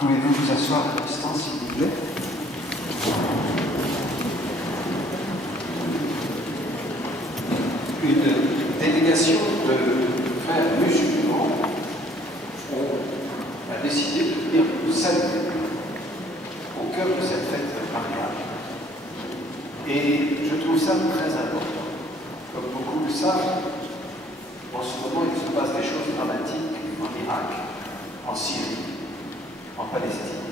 Pouvez-vous vous asseoir à l'instant, s'il vous plaît? Une délégation de frères musulmans a décidé de venir nous saluer au cœur de cette fête de mariage. Et je trouve ça très important. Comme beaucoup le savent, en ce moment, il se passe des choses dramatiques en Irak, en Syrie, en Palestine.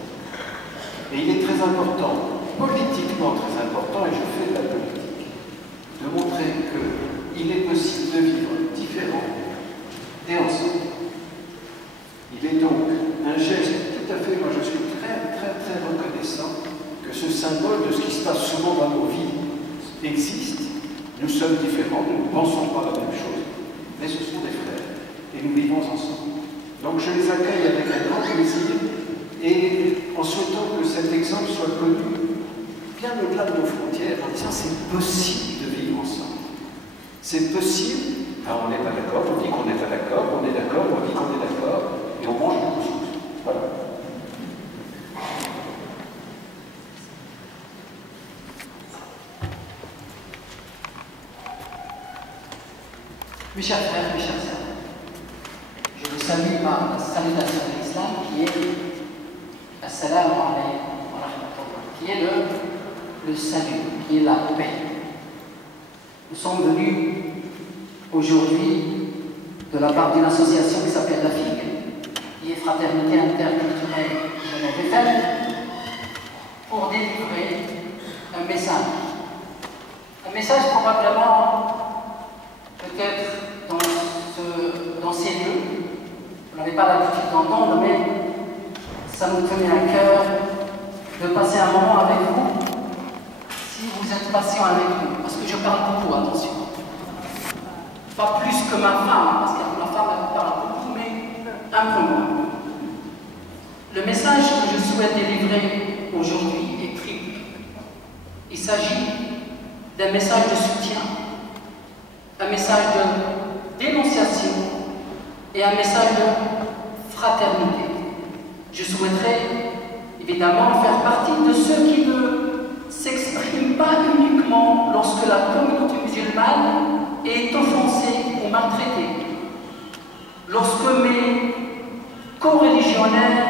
Et il est très important, politiquement très important, et je fais de la politique, de montrer qu'il est possible de vivre différents et ensemble. Il est donc un geste tout à fait, moi je suis très reconnaissant que ce symbole de ce qui se passe souvent dans nos vies existe. Nous sommes différents, nous ne pensons pas la même chose, mais ce sont des frères et nous vivons ensemble. Donc je les accueille avec un grand plaisir et en souhaitant que cet exemple soit connu bien au-delà de nos frontières, en disant c'est possible de vivre ensemble. C'est possible, enfin, on n'est pas d'accord, on dit qu'on n'est pas d'accord, on est d'accord, on dit qu'on est d'accord, et on mange beaucoup de choses. Voilà. Mes chers frères, mes chers sœurs, je vous salue par la salutation de l'islam qui est Assalamu alaykum wa rahmatullah, qui est le salut, qui est la paix. Nous sommes venus aujourd'hui de la part d'une association qui s'appelle la FIG, qui est Fraternité Interculturelle Genève-Eiffel, pour délivrer un message. Un message probablement, peut-être dans ces lieux, vous n'avez pas l'habitude d'entendre, mais ça nous tenait à cœur de passer un moment avec vous, si vous êtes patient avec nous, parce que je parle beaucoup, attention. Pas plus que ma femme, parce que ma femme elle parle beaucoup, mais un peu moins. Le message que je souhaite délivrer aujourd'hui est triple. Il s'agit d'un message de soutien, un message de dénonciation et un message de fraternité. Je souhaiterais évidemment faire partie de ceux qui ne s'expriment pas uniquement lorsque la communauté musulmane est offensée ou maltraitée. Lorsque mes co-religionnaires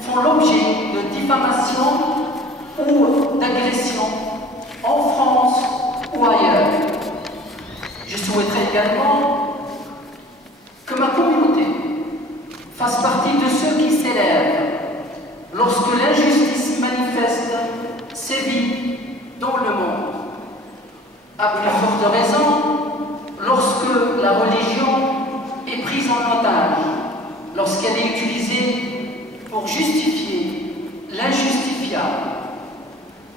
font l'objet de diffamation ou d'agression en France ou ailleurs. Je souhaiterais également que ma communauté fasse partie de ceux qui s'élèvent lorsque l'injustice manifeste sévit dans le monde. À plus forte raison, lorsque la religion est prise en otage, lorsqu'elle est utilisée pour justifier l'injustifiable.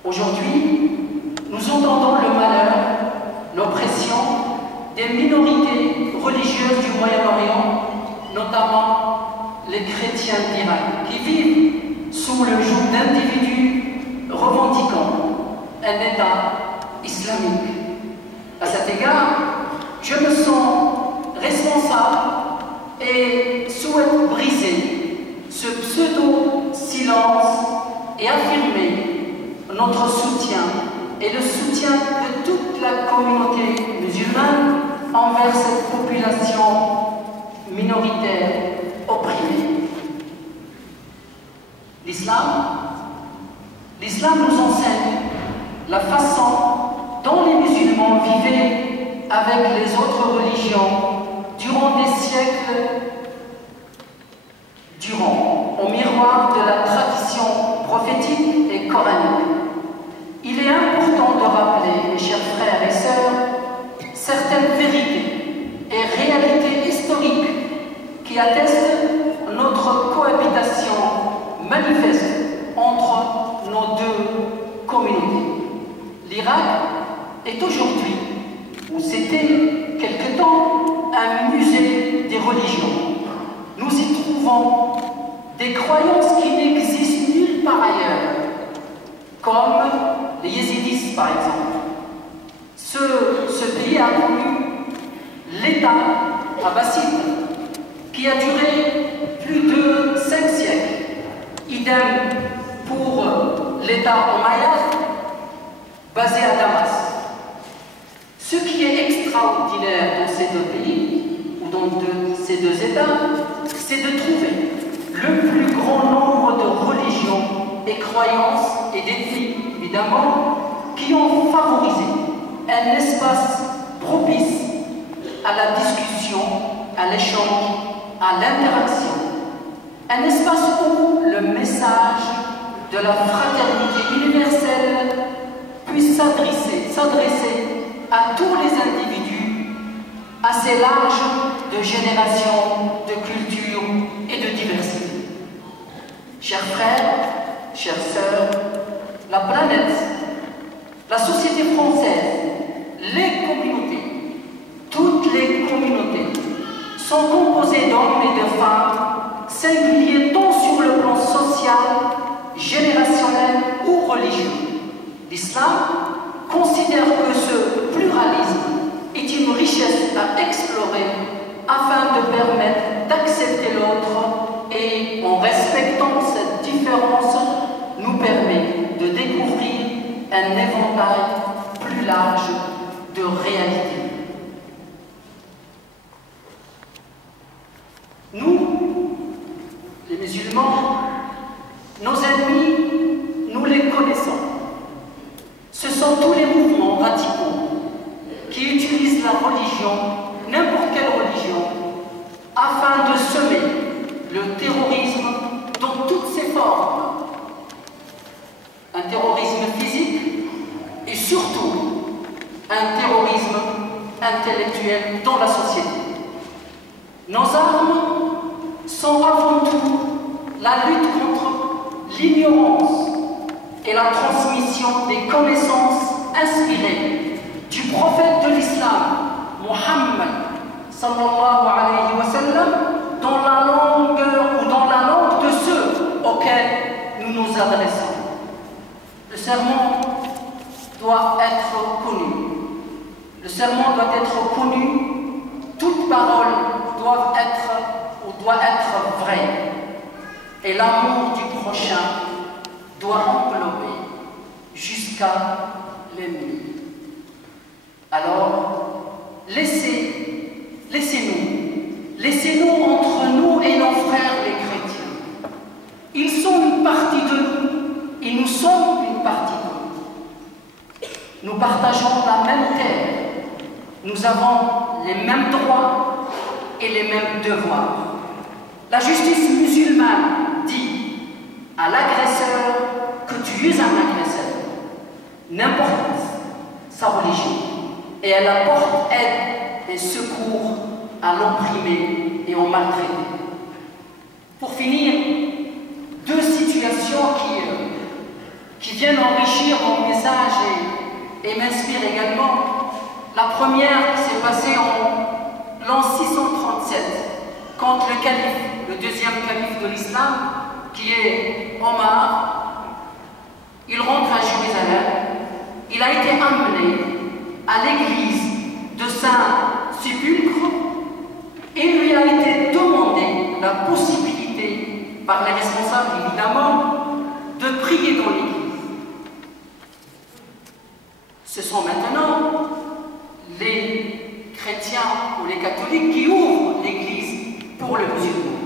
Aujourd'hui, nous entendons le malheur, l'oppression des minorités religieuses du Moyen-Orient, notamment les chrétiens d'Irak, qui vivent sous le joug d'individus revendiquant un État islamique. À cet égard, je me sens responsable et souhaite briser ce pseudo-silence et affirmer notre soutien et le soutien de toute la communauté musulmane envers cette population minoritaire opprimée. L'islam nous enseigne la façon dont les musulmans vivaient avec les autres religions durant des siècles au miroir de la tradition prophétique et coranique. Il est important de rappeler, mes chers frères et sœurs, certaines vérités et réalités historiques qui attestent notre cohabitation manifeste entre nos deux communautés. L'Irak est aujourd'hui, ou c'était quelque temps, un musée des religions. Nous y trouvons des croyances qui n'existent nulle part ailleurs, comme les yézidis par exemple. Ce pays a connu l'État abbasside, qui a duré plus de 5 siècles. Il Idem pour l'État omeyyade basé à Damas. Ce qui est extraordinaire dans ces deux pays, ou dans ces deux États, c'est de trouver le plus grand nombre de religions et croyances et d'ethnies, évidemment, qui ont favorisé un espace propice à la discussion, à l'échange, à l'interaction. Un espace où le message de la fraternité universelle puisse s'adresser à tous les individus, assez large de générations, de cultures et de diversité. Chers frères, chères sœurs, la planète, la société française, les communautés, toutes les communautés sont composées d'hommes et de femmes singuliers tant sur le plan social, générationnel ou religieux. L'islam considère que ce pluralisme est une richesse à explorer afin de permettre d'accepter l'autre et, en respectant cette différence, nous permet de découvrir un éventail plus large de réalités. Nous, les musulmans, nos ennemis, nous les connaissons. Ce sont tous les mouvements radicaux qui utilisent la religion, n'importe quelle religion, afin de semer le terrorisme dans toutes ses formes. Un terrorisme physique et surtout un terrorisme intellectuel dans la société. Nos armes sont avant tout la lutte contre l'ignorance et la transmission des connaissances inspirées du prophète de l'islam, Muhammad sallallahu alayhi wa sallam, dans la langue ou dans la langue de ceux auxquels nous nous adressons. Le sermon doit être connu. Le sermon doit être connu. Toute parole doit être vraie. Et l'amour du prochain doit englober jusqu'à l'ennemi. Alors, laissez-nous entre nous et nos frères les chrétiens. Ils sont une partie de nous et nous sommes une partie d'eux. Nous partageons la même terre. Nous avons les mêmes droits et les mêmes devoirs. La justice musulmane dit à l'agresseur que tu es un agresseur, n'importe sa religion, et elle apporte aide et secours à l'opprimé et au maltraité. Pour finir, deux situations qui viennent enrichir mon message et m'inspirent également. La première s'est passée en l'an 637, quand le calife, le deuxième calife de l'islam, qui est Omar, il rentre à Jérusalem. Il a été amené à l'église de Saint-Sépulcre et lui a été demandé la possibilité, par les responsables évidemment, de prier dans l'église. Ce sont maintenant les chrétiens ou les catholiques qui ouvrent l'église pour le musulman.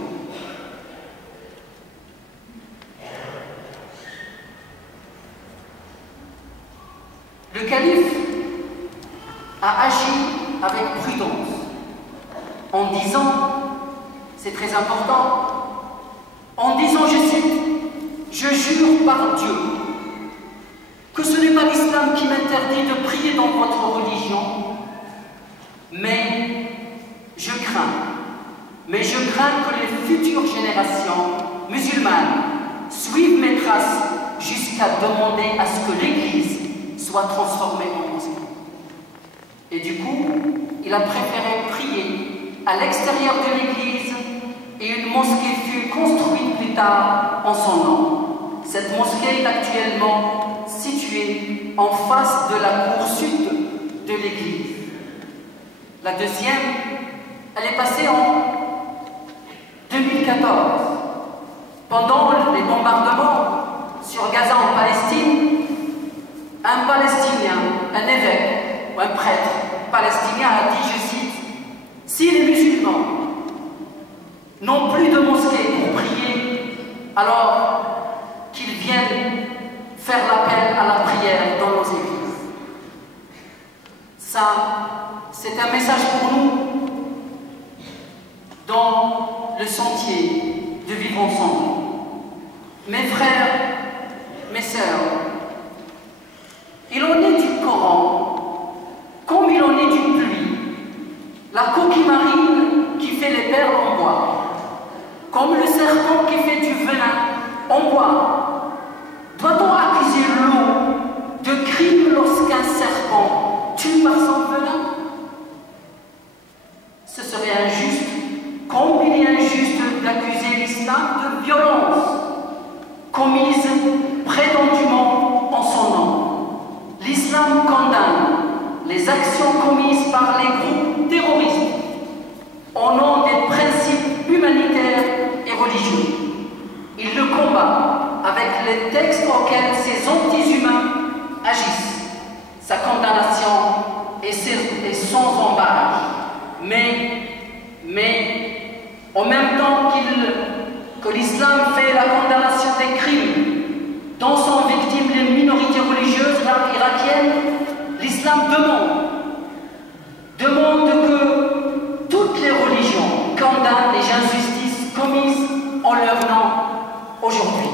Le calife a agi avec prudence en disant, c'est très important, en disant, je cite, « Je jure par Dieu que ce n'est pas l'islam qui m'interdit de prier dans votre religion, mais je crains que les futures générations musulmanes suivent mes traces jusqu'à demander à ce que l'Église soit transformée en mosquée. » Et du coup, il a préféré prier à l'extérieur de l'Église et une mosquée fut construite plus tard en son nom. Cette mosquée est actuellement située en face de la cour sud de l'église. La deuxième, elle est passée en 2014, Pendant les bombardements sur Gaza en Palestine, un Palestinien, un évêque ou un prêtre palestinien a dit, je cite, « Si les musulmans n'ont plus de mosquée pour prier, alors qu'ils viennent faire l'appel à la prière dans nos églises. » Ça, c'est un message pour nous dans le sentier de vivre ensemble. Mes frères, mes sœurs, il en est du Coran, comme il en est d'une pluie, la coquille marine qui fait les perles en bois, comme le serpent qui fait du venin en bois. Doit-on accuser l'eau de crime lorsqu'un serpent tue par son venin? Ce serait injuste, comme il est injuste d'accuser l'islam de violence commise prétendument en son nom. L'islam condamne les actions commises par les groupes terroristes au nom des principes humanitaires et religieux. Il le combat avec les textes auxquels ces anti-humains agissent. Sa condamnation est sans embâche. Mais en même temps que l'islam fait la condamnation des crimes dont sont victimes les minorités religieuses irakiennes, l'islam demande que toutes les religions condamnent les injustices commises en leur nom aujourd'hui.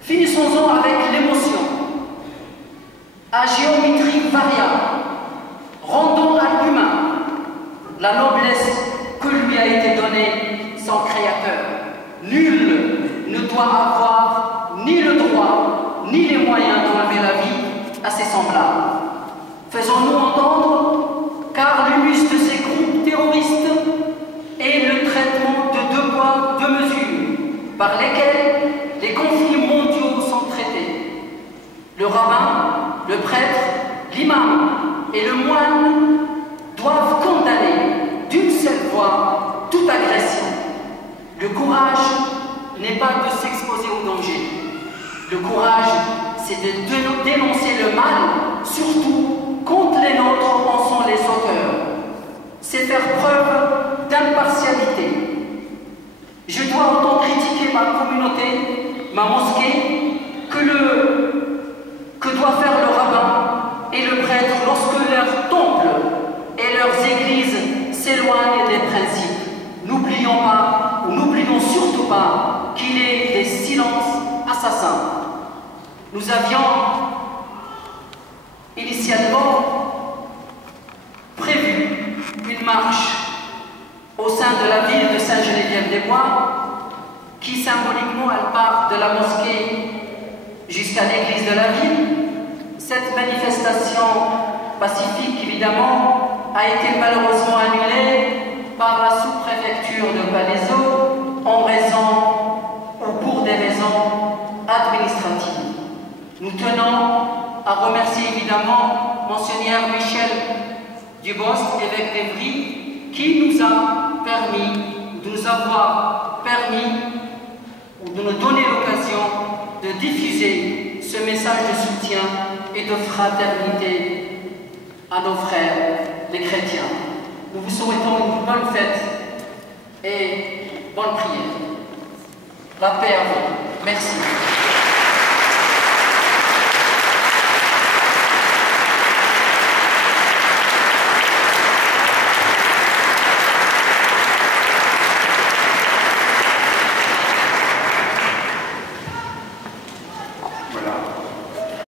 Finissons-en avec l'émotion. À géométrie variable, rendons à l'humain la noblesse que lui a été donnée son Créateur. Nul ne doit avoir ni le droit, ni les moyens d'enlever la vie à ses semblables. Faisons-nous entendre, car l'humus de ces groupes terroristes est le traitement de deux poids, deux mesures, par lesquels les conflits mondiaux sont traités. Le rabbin, le prêtre, l'imam et le moine doivent condamner d'une seule voix toute agression. Le courage n'est pas de s'exposer au danger. Le courage, c'est de dénoncer le mal, surtout quand les nôtres en sont les auteurs. C'est faire preuve d'impartialité. Je dois autant critiquer ma communauté, ma mosquée, que doit faire le rabbin et le prêtre lorsque leurs temples et leurs églises s'éloignent des principes. N'oublions pas, ou n'oublions surtout pas, qu'il est des silences assassins. Nous avions initialement prévu une marche au sein de la ville de Saint-Geneviève-des-Bois, qui symboliquement elle part de la mosquée jusqu'à l'église de la ville. Cette manifestation pacifique, évidemment, a été malheureusement annulée par la sous-préfecture de Palaiseau en raison ou pour des raisons administratives. Nous tenons à remercier évidemment Monseigneur Michel Dubosc, évêque d'Evry, qui nous a permis, de nous avoir permis ou de nous donner l'occasion de diffuser ce message de soutien et de fraternité à nos frères, les chrétiens. Nous vous souhaitons une bonne fête et bonne prière. La paix à vous. Merci.